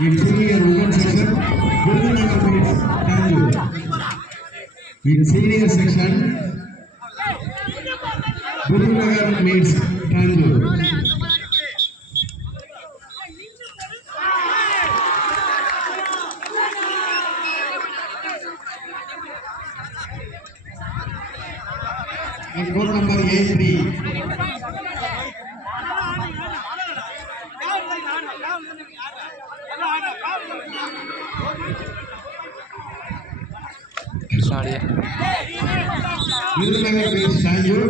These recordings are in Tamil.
In senior women section, Virudunagar meets Tanjore. In senior section, Virudunagar meets Tanjore. In court number A3. Virudunagar meets Tanjore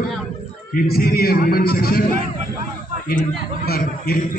in senior women section in number A3.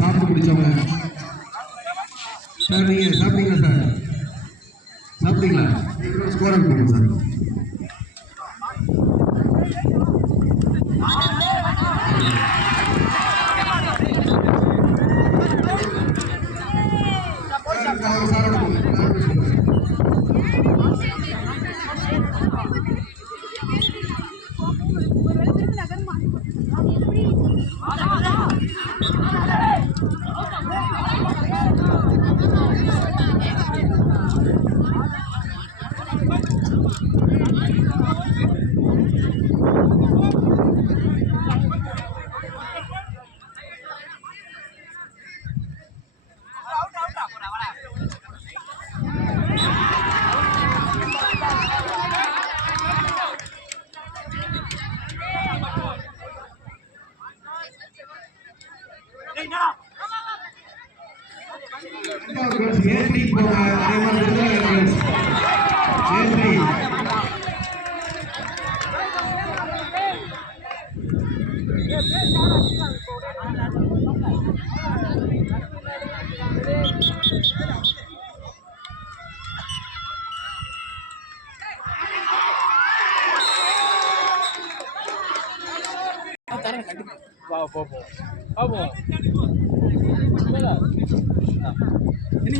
சாப்பிட்டு பிடிச்சவங்க சார், நீங்க சாப்பிட்டீங்களா சார்? சாப்பிட்டீங்களா? ஸ்கோர் அனுப்புங்க சார்.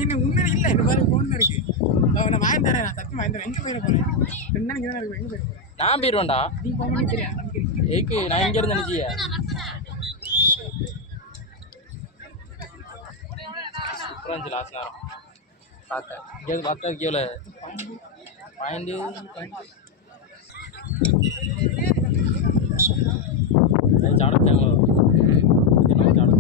என்ன உண்மையில இல்லை இந்த மாதிரி போன் இருக்கு. நான் வாங்கி தரேன், நான் சத்தியம் வாங்கி தரேன். எங்க போயிட போறேன்? 2 நாளைக்கு தான் இருக்கு. எங்க போயிட போறேன்? நான் போயிடுவேன்டா. நீ போக தெரியாது. ஏக்கு நான் இங்க இருந்து நினைச்சியா சூப்பராக இருந்துச்சு லாஸ்ட் நேரம் பார்க்க எங்கேயாவது பார்த்தா கீழே பாயிண்டு சாடத்தாங்களோ சாடத்தான்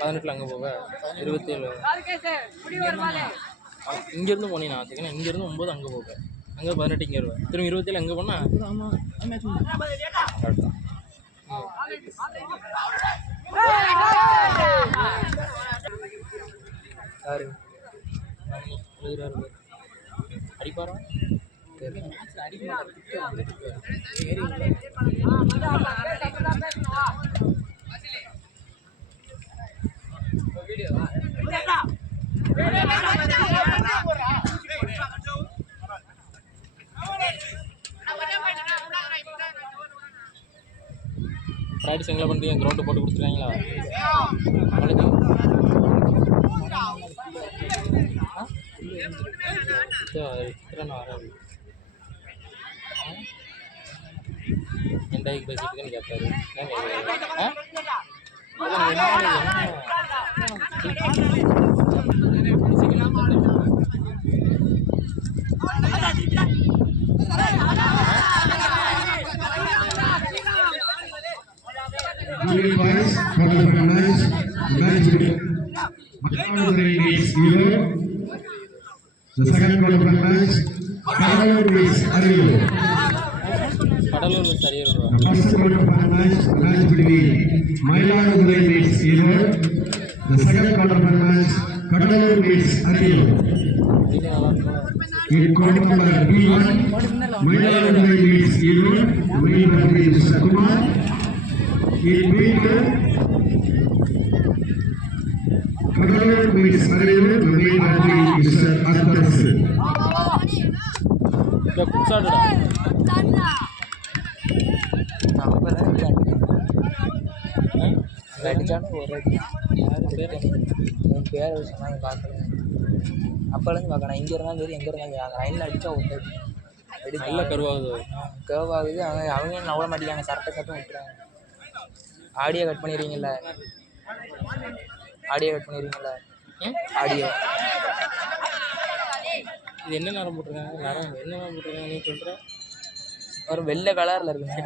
பதினெட்டில் அங்கே போக 27 இங்கேருந்து போனீங்கன்னா வச்சுக்கேன் இங்கேருந்து 9 அங்கே போக அங்கே 18 இங்கே வருவேன் திரும்ப 27 அங்கே போனால் கரெக்ட் தான். யாரு அடிப்பாரா ப்ராக்டிஸ் எங்களை பண்ணுறீங்க கிரவுண்டு போட்டு கொடுத்துருக்காங்களா சித்திரண்ணா வராது எண்டாய்க்கு பேசிட்டுன்னு கேட்பாரு The second quarter of the match, Kadalur vs Ariyur. Cuddalore miss arrear. The first quarter of the match between Mayiladuthurai vs Irur. The second quarter of the match, Kadalur vs Ariyur. In quarter number B1, Mayiladuthurai vs Irur. The main referee is Mr. Kumar. In B2, Kadalur vs Ariyur. The main referee is Mr. Atharasu. புதுசாடுடா அடிச்சாலும் ஒரு அடி என் பேரை சொன்னாங்க பார்க்கல அப்போலேருந்து பார்க்கணும் இங்கே இருந்தாலும் சரி எங்கே இருந்தாலும் லைனில் அடித்தா ஒரு அடி நல்ல கருவாகுது. கேர்வ் ஆகுது. அவங்க நவள மாட்டேங்காங்க, சட்டம் விட்டுறாங்க. ஆடியோ கட் பண்ணிடுறீங்கல்ல, ஆடியோ இது என்ன நேரம் போட்டிருக்காங்க? நேரம் என்ன நேரம் போட்டிருக்காங்க நீ சொல்கிற? ஒரு வெள்ளை கலரில் இருக்குங்க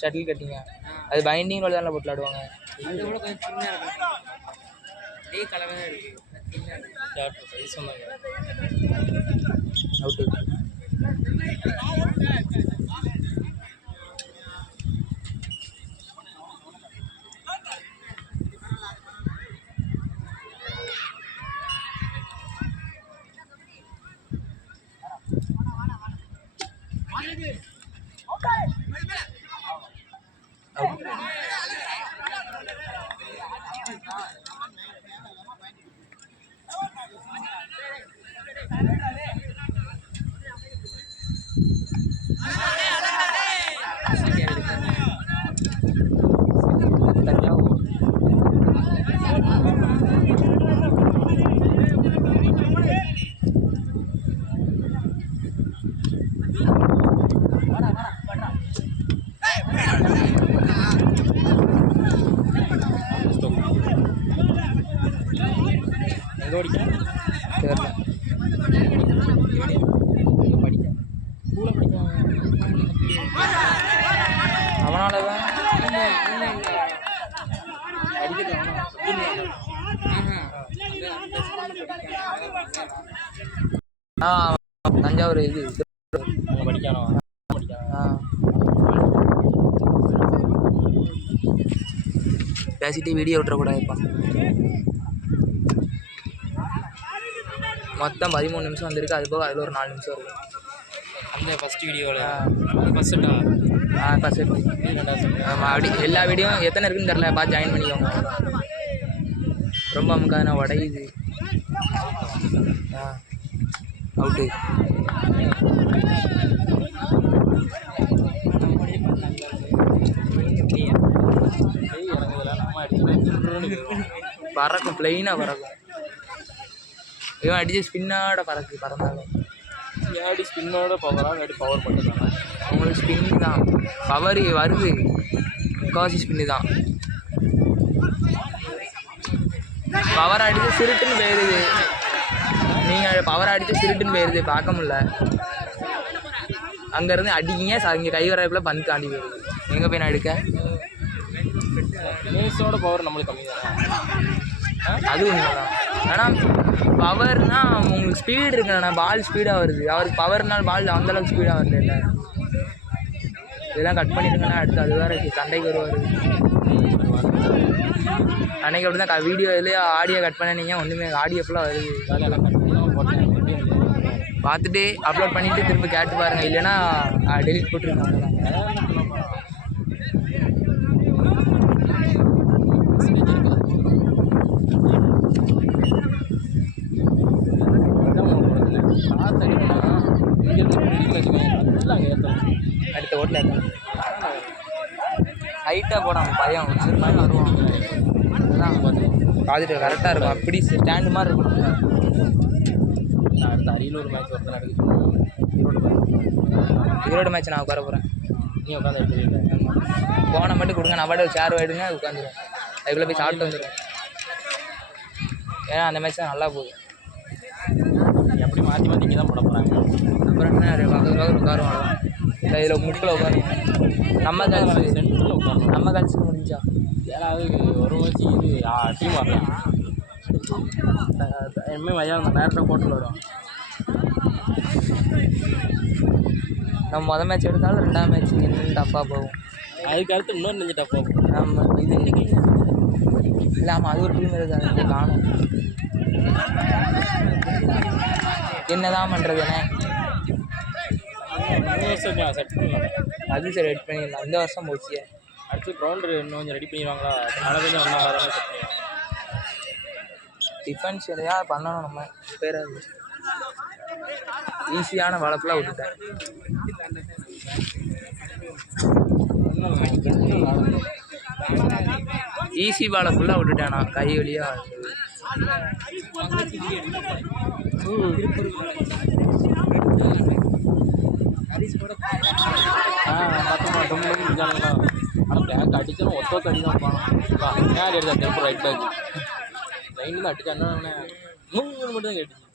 ஷட்டில் கட்டிங்க. அது பைண்டிங் தானே போட்டு விளாடுவாங்க. சைஸ் சொன்னாங்க. அவுட்டு. எங்கே படிக்கிறேன்? தெரியல. படிக்க ஸ்கூலில் படிக்கிறாங்க. அவனால தான் தஞ்சாவூர் இது அங்கே படிக்கணும். பேசிட்டு வீடியோ விட்டுறக்கூடாதுப்பா. மொத்தம் 13 நிமிஷம் வந்திருக்கு. அது போக அதில் ஒரு 4 நிமிஷம் இருக்கும். அந்த ஃபஸ்ட் வீடியோவில் ஃபஸ்ட்டா ஃபஸ்ட் ஆமாம். அப்படி எல்லா வீடியோ எத்தனை இருக்குன்னு தெரில, பார்த்து ஜாயின் பண்ணிக்கோங்க. ரொம்ப அமுக்காதுண்ணா, உடையுது. அவுட்டு. பறக்கும், பிளெயினாக பறக்கும். இவன் அடிச்சு ஸ்பின்னோட பறந்தாலும் ஏடி ஸ்பின்னோட பவரா இல்லாட்டி பவர் மட்டும் தானே? அவங்களுக்கு ஸ்பின்னு தான் பவர் வருது. முக்கால்வாசி ஸ்பின்னு தான். பவர் அடித்து சிறுட்டுன்னு போயிடுது. நீங்கள் பவர் அடித்து சிறுட்டுன்னு போயிடுது, பார்க்க முடியல. அங்கேருந்து அடிக்கிங்க, இங்கே கை வரப்பில் பந்து தாண்டி போயிடுது. எங்கே போய் நான் எடுக்க? தினேஷோட பவர் நம்மளுக்கு கம்மி தானே? அது உண்மைதான். ஆனால் பவர்னால் உங்களுக்கு ஸ்பீடு இருக்குண்ணா, பால் ஸ்பீடாக வருது. அவருக்கு பவர்னால் பால் அந்தளவுக்கு ஸ்பீடாக வரல. இல்லை இதெல்லாம் கட் பண்ணிட்டுங்கன்னா அடுத்து அது வேறு சண்டைக்கு வருவார். அன்றைக்கி அப்படி தான் வீடியோ இதுலேயே ஆடியோ கட் பண்ணினீங்க, ஒன்றுமே ஆடியோ ஃபுல்லாக வருது. அதெல்லாம் கட் பண்ணி போட்டேன். பார்த்துட்டு அப்லோட் பண்ணிவிட்டு திரும்ப கேட்டு பாருங்கள், இல்லைன்னா டெலிட் போட்டுருக்காங்க. அடுத்த ஓட்டில் இருக்கேன். ஹைட்டாக போடாமல் பயம் வச்சு மாதிரி வருவான். அதுதான் பார்த்துட்டு கரெக்டாக இருக்கும். அப்படி ஸ்டாண்டு மாதிரி இருக்கும். அடுத்த அரியலூர் மேட்ச் ஒருத்தர் நடக்குது. ஈரோடு மேட்ச் நான் உட்கார போகிறேன். நீ உட்காந்து எடுத்துருக்கேன். போனை மட்டும் கொடுங்க, நான் பாட்டு சேர் வாயிடுங்க, உட்காந்துருவேன். அதுக்குள்ளே போய் சாப்பிட்டு வந்துடுவேன். ஏன்னா அந்த மேட்ச் தான் நல்லா போகுது. எப்படி மாற்றி மாற்றி இங்கே தான் போட போகிறாங்க. அப்புறம் என்ன பக்கத்தில் உட்காருவோம். இல்லை இதில் முக்கில் உட்காருவோம். நம்ம கழிச்சு சென்டரில் உட்காரணும். நம்ம கழிச்சு முடிஞ்சா ஏழாவது ஒரு வச்சு இது டீம் வரலாம். இனிமேல் மதியானம் டேரக்டாக போட்டு வரும். நம்ம மொதல் மேட்ச் எடுத்தாலும் 2ஆம் மேட்ச் இன்னும் டஃப்பாக போகும். அதுக்கு அடுத்து இன்னொரு நெஞ்சு டஃப்பாக போகும். நம்ம இது இல்லாமல் அது ஒரு டீம் இருக்குது, அது காணும். என்னதான் பண்ணுறது என்ன? செட் பண்ணலாம். அது சரி ரெடி பண்ணிடலாம். இந்த வருஷம் போச்சு. அடுத்து கிரவுண்டு இன்னும் கொஞ்சம் ரெடி பண்ணிடுவாங்களா? மழை கொஞ்சம் ஒன்றா வர செட் பண்ணிடுவாங்க. டிஃபென்ஸ் எதையா பண்ணணும். நம்ம பேர் அது ஈஸியான வளர்ப்புலாம் விட்டுட்டேன். ஈஸி பாலை ஃபுல்லாக விட்டுட்டேன் நான். கை வழியாக பேக் அடிச்சாலும் ஒத்த அடி தான் போனோம் நேரம் எடுத்தா திரும்ப ரைட் பேக் லைனில் அடிச்சா என்ன மூணு மட்டும் தான் கேட்டுச்சு.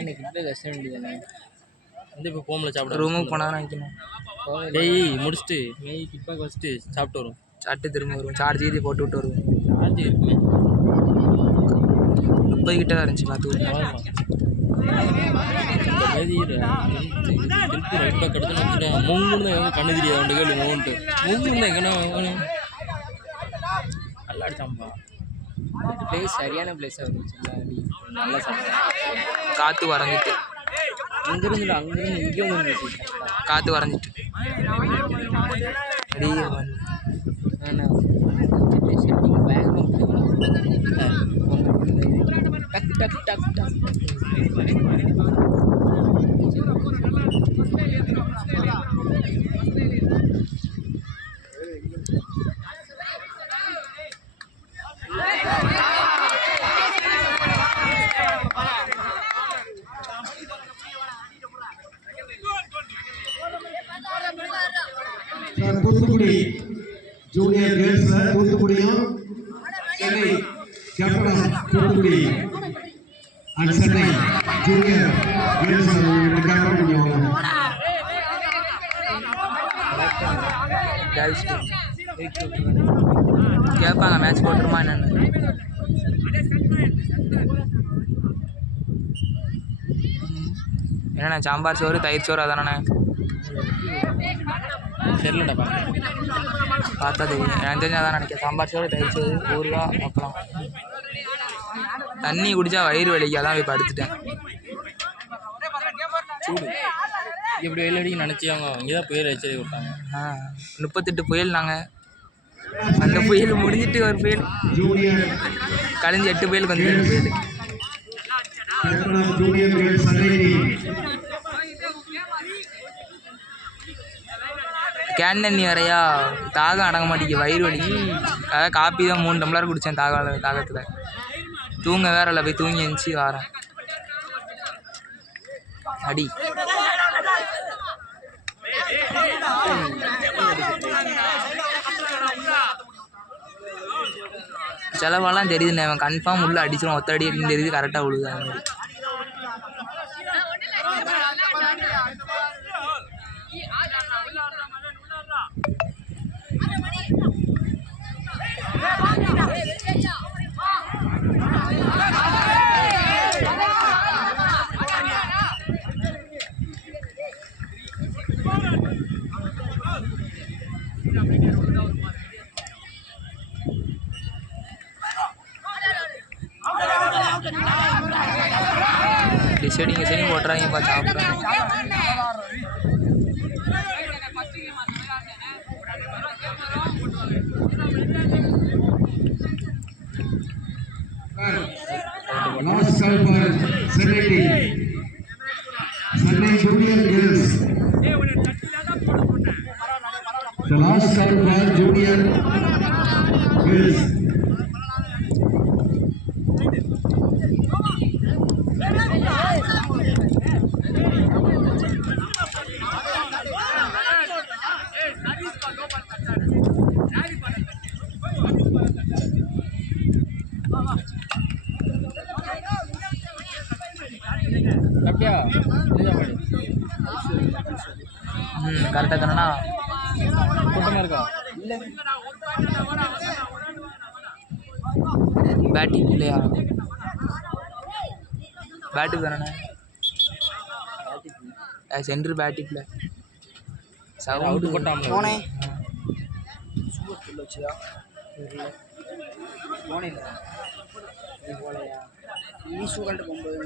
இன்னைக்கு கஷ்டம் வேண்டியதானே வந்து இப்போ ஹோமில் சாப்பிட ரூமுக்கு போனால் தான் நினைக்கணும். டெய் முடிச்சுட்டு மெய் கிட் பேக் வச்சுட்டு சாப்பிட்டு வரும். சாப்பிட்டு திரும்ப வருவோம். சார்ஜ் ஏற்றி போட்டு விட்டு வருவோம். சார்ஜ் இருக்குமே 30 கிட்ட தான் இருந்துச்சு பார்த்து. திருப்பி ரைட் பேக் எடுத்து வச்சுட்டேன். மூணு தான் கண்ணு தெரியாது அவன் கேள்வி மூணுட்டு மூணு தான் எங்கன்னா நல்லா அடிச்சாம்பா. பிளேஸ் சரியான பிளேஸாக இருந்துச்சு. நல்லா காற்று வரைஞ்சிட்டு அங்கேருந்து அங்கேருந்து இங்கேயும் வந்துச்சு. காற்று வரைஞ்சிட்டு டக்கு டக்கு டக்கு டக்கு. தூத்துக்குடி ஜூனியர் கேர்ள்ஸ் தூத்துக்குடியும் Chennai captain Thoothukudi and Chennai junior girls captain பண்ணுவாங்க. கேட்பாங்க மேட்ச் போட்டுருமா என்னென்னு. என்னண்ணே சாம்பார் சோறு தயிர் சோறு அதானண்ணே? தெரியலடா பார்த்தா தெரியும். எனக்கு தெரிஞ்சு அதான் நினைக்கிறேன். சாம்பார் சோறு தயிர் சோறு ஊறுகாய் அப்புறம் தண்ணி குடித்தா வயிறு வலிக்கு. அதான் போய் படுத்துட்டேன். சூடு இப்படி வெயில் அடிக்க நினச்சி அவங்க இங்கே தான் புயல் எச்சரிக்கை விட்டாங்க. 38 புயல். நாங்கள் அந்த புயல் முடிஞ்சிட்டு ஒரு புயல் கழிஞ்சு 8 புயலுக்கு வந்து 2 புயல். ஜூனியர் கேர்ள்ஸ் கேன் தண்ணி வரையா தாகம் அடங்க மாட்டேங்குது. வயிறு வலிக்கு. அதாவது காப்பி தான் 3 டம்ளர் குடித்தேன் தாகத்தில். தூங்க வேற இல்லை. போய் தூங்கி எழுந்துச்சி வாரேன். அடி செலவெல்லாம் தெரியுதுண்ணே. அவன் கன்ஃபார்ம் உள்ள அடிச்சிடும். ஒத்த அடி அப்படின்னு தெரியுது. கரெக்டாக விழுது. அந்த மாதிரி செடிங்க செடி போட்டுறாங்கப்பா. சாப்பிட்றாங்க. Last call for Serenity. Sunday Junior Girls. for junior girls. அப்படியா இதுதான் பாடு கரெக்டாக தானேண்ணா கூட்டமாக இருக்கா பேட்டிங் இல்லையா பேட்டுக்கு தானே சென்ட்ரு பேட்டிங்கில் அவுட்டு சவுண்டு போட்டாமல் போனே போனே போலையா நீ சூழ்நிலை போகும்போது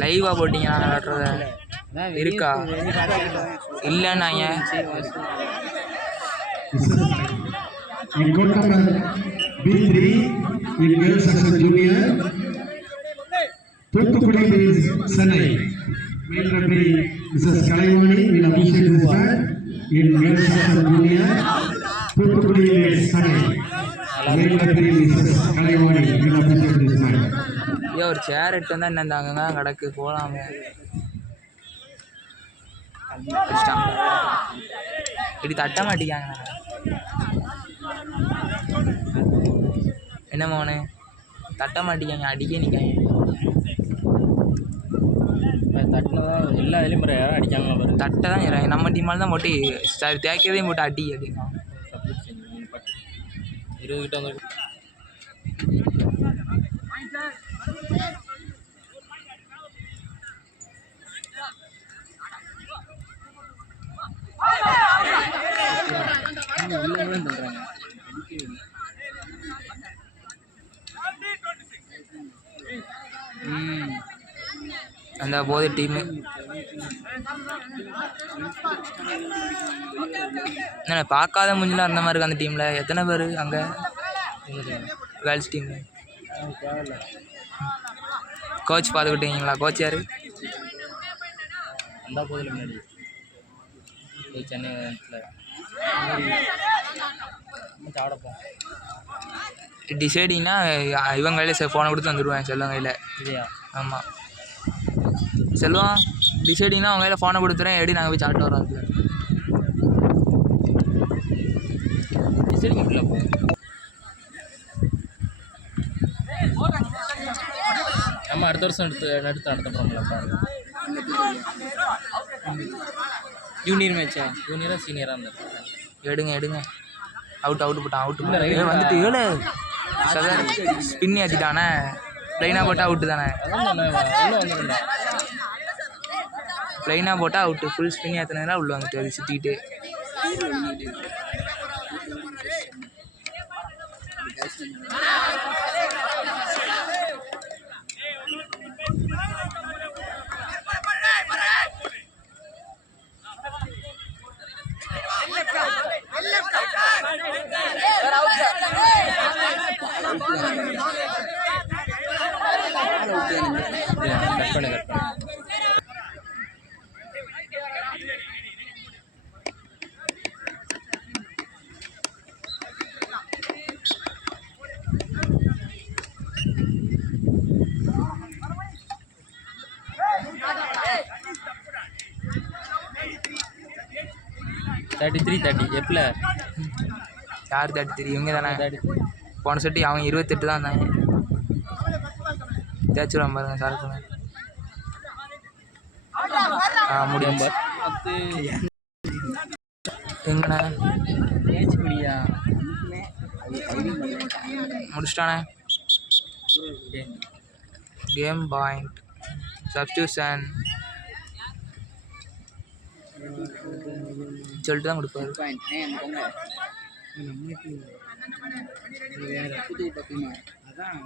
லைவாக போட்டிங்க நான் விளாட்றத இருக்கா இல்லைன்னாங்க In court number B3 in girls section junior, Thuthukudi means Chennai. Main referee Mrs. Kalaivani will appreciate this match. In girls section junior, Thuthukudi means Chennai. Main referee Mrs. Kalaivani will appreciate this match. ஐயோ ஒரு சேர் எட்டு வந்தால் என்ன அங்கங்க கிடக்கு போகலாமே இப்படி தட்ட மாட்டிக்காங்க என்ன மோனு தட்ட மாட்டிக்காங்க அடிக்க நிற்காங்க தட்டினதான் எல்லா இதுலேயும் பாரு யாரும் அடிக்காங்களா பாரு தட்டை தான் செய்கிறாங்க நம்ம டீமால் தான் போட்டு தேய்க்கதையும் போட்டு அடி அப்படின்னா 20 கிட்ட வந்து அந்த போதை டீமு என்ன பார்க்காத மூஞ்சிலாம் இருந்த மாதிரி இருக்கு அந்த டீமில் எத்தனை பேர் அங்கே கேர்ள்ஸ் டீமு கோச் பார்த்துக்கிட்டீங்களா கோச் யார் அந்த போதில் முன்னாடி சென்னை ஆடப்போம் டிசைடிங்னா இவங்க கையில் ஃபோனை கொடுத்து வந்துடுவேன் செல்வம் கையில் இல்லையா ஆமாம் செல்வம் டிசைடிங்னா அவங்க கையில் ஃபோனை கொடுத்துறேன் எப்படி நாங்கள் போய் சாப்பிட்டு வரோம் அதில் டிசைடிங் இல்லை அப்போ நம்ம அடுத்த வருஷம் எடுத்து நடத்த போகிறோம்லப்பா ஜூனியர் மேட்சா ஜூனியராக சீனியராக இருந்தது எடுங்க அவுட்டு போட்டான் அவுட்டு வந்துட்டு ஏழு சதர் ஸ்பின்னி ஆச்சுட்டானே ப்ளைனாக போட்டால் அவுட்டு தானே அதான் உள்ளே வந்துருந்தேன் ப்ளைனாக போட்டால் அவுட்டு ஃபுல் ஸ்பின்னி ஆற்றினதுனா உள்ளே வந்துட்டு அது சுற்றிக்கிட்டு கட் பண்ணு 33 எப்பல யார் 33 இவங்க தானே 33 போன செட்டு அவங்க 28 தான் இருந்தாங்க தேய்ச்சிடுவான் பாருங்க சாருக்குன்னு முடியும் எங்கண்ணே முடிச்சிட்டானே கேம் பாயிண்ட் சப்ஸ்டியூஷன் சொல்லிட்டு தான் கொடுப்பாரு அதான்